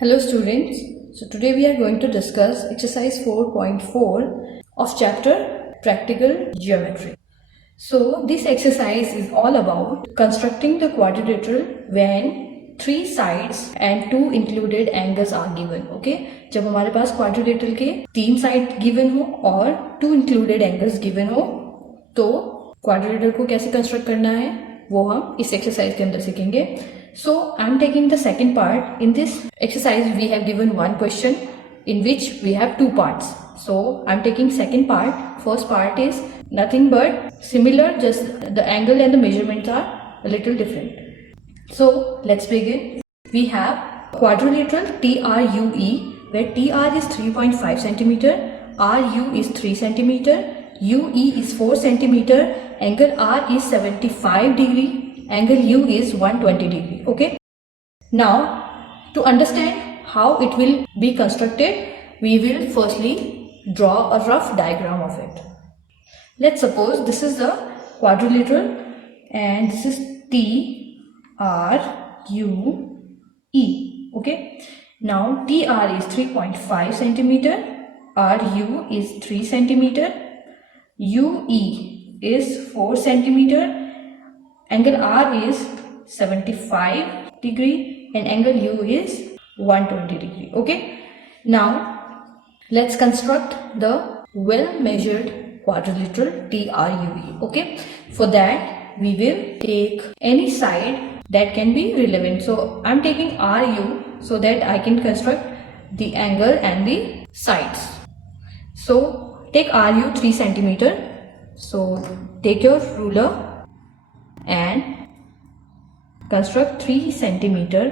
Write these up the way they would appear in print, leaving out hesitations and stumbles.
Hello students, so today we are going to discuss exercise 4.4 of chapter Practical Geometry. So this exercise is all about constructing the quadrilateral when 3 sides and 2 included angles are given. Okay, जब हमारे पास quadrilateral के 3 side given हो और 2 included angles given हो तो quadrilateral को कैसे construct करना है वो हम इस एक्सरसाइज के अंदर सीखेंगे. So I am taking the second part. In this exercise we have given one question in which we have two parts. So I am taking second part. First part is nothing but similar, just the angle and the measurements are a little different. So let's begin. We have quadrilateral TRUE where TR is 3.5 centimeter, RU is 3 centimeter, UE is 4 centimeter, angle R is 75 degree, angle U is 120 degree. Okay. Now to understand how it will be constructed, we will firstly draw a rough diagram of it. Let's suppose this is the quadrilateral and this is TRUE. Okay. Now TR is 3.5 centimeter, RU is 3 centimeter, UE is 4 centimeter, angle R is 75 degree and angle U is 120 degree. Okay. Now let's construct the well measured quadrilateral TRUE. Okay. For that we will take any side that can be relevant. So I'm taking RU so that I can construct the angle and the sides. So take RU 3 centimeter. So take your ruler and construct 3 centimeter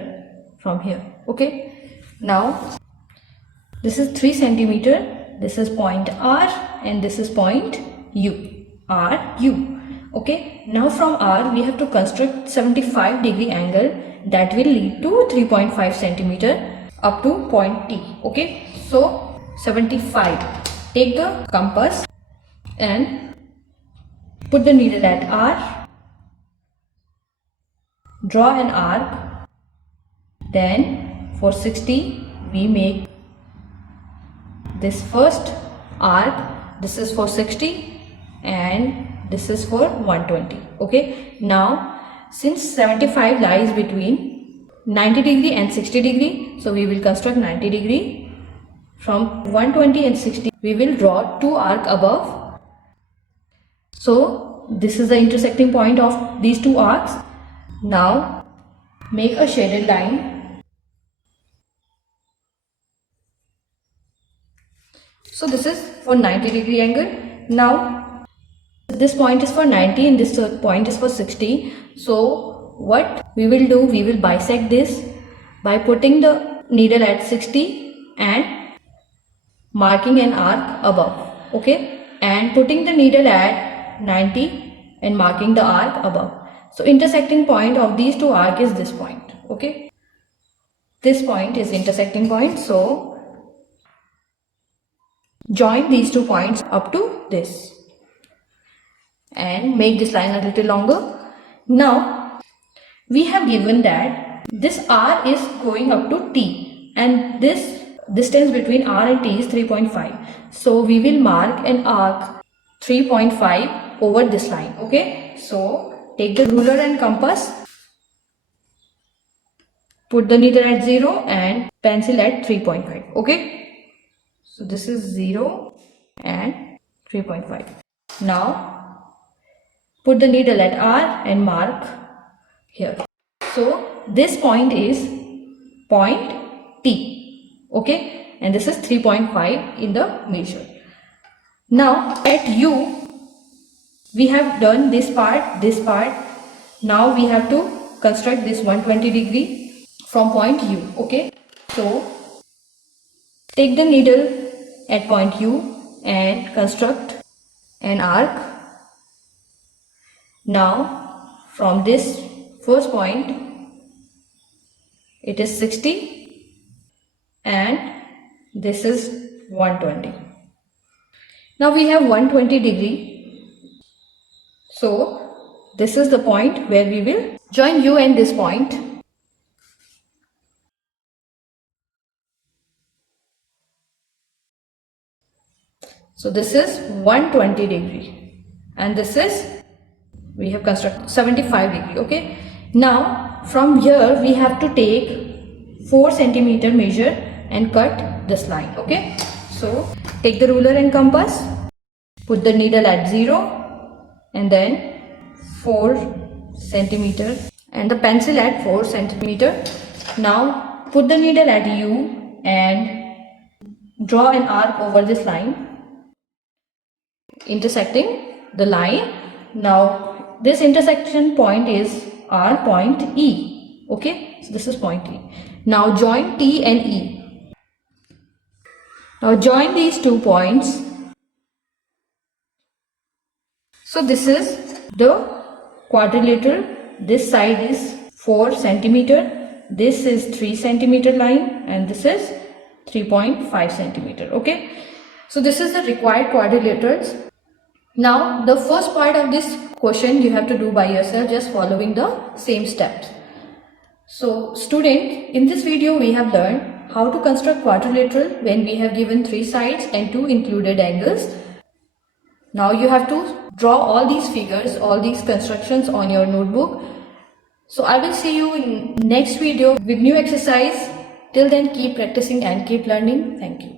from here. Okay. Now this is 3 centimeter. This is point R and this is point U. RU. Okay. Now from R we have to construct 75 degree angle that will lead to 3.5 centimeter up to point T. Okay. So 75. Take the compass and put the needle at R. Draw an arc. Then for 60 we make this first arc. This is for 60 and this is for 120. Okay. Now since 75 lies between 90 degree and 60 degree, so we will construct 90 degree. From 120 and 60 we will draw two arcs above. So this is the intersecting point of these two arcs. Now make a shaded line. So this is for 90 degree angle. Now this point is for 90 and this point is for 60. So what we will do, we will bisect this by putting the needle at 60 and marking an arc above. Okay, and putting the needle at 90 and marking the arc above. So intersecting point of these two arcs is this point. Okay, this point is intersecting point. So join these two points up to this and make this line a little longer. Now we have given that this R is going up to T and this distance between R and T is 3.5. So we will mark an arc 3.5 over this line. Okay, so take the ruler and compass, put the needle at 0 and pencil at 3.5. Okay, so this is 0 and 3.5. Now put the needle at R and mark here. So this point is point T. Okay, and this is 3.5 in the measure. Now at U we have done this part. Now we have to construct this 120 degree from point U. Okay, so take the needle at point U and construct an arc. Now from this first point it is 60 and this is 120. Now we have 120 degree. So this is the point where we will join U and this point. So this is 120 degree, and this is, we have constructed 75 degree. Okay, now from here we have to take 4 centimeter measure and cut this line. Okay, so take the ruler and compass, put the needle at 0 and then 4 centimeter and the pencil at 4 centimeter. Now put the needle at U and draw an arc over this line, intersecting the line. Now this intersection point is our point E. Okay, so this is point E. Now join T and E. Now join these 2 points. So this is the quadrilateral. This side is 4 centimeter, this is 3 centimeter line, and this is 3.5 centimeter. Okay, so this is the required quadrilaterals. Now the first part of this question you have to do by yourself, just following the same steps. So student, in this video we have learned how to construct quadrilateral when we have given 3 sides and 2 included angles. Now you have to draw all these figures, all these constructions on your notebook. So I will see you in next video with new exercise. Till then, keep practicing and keep learning. Thank you.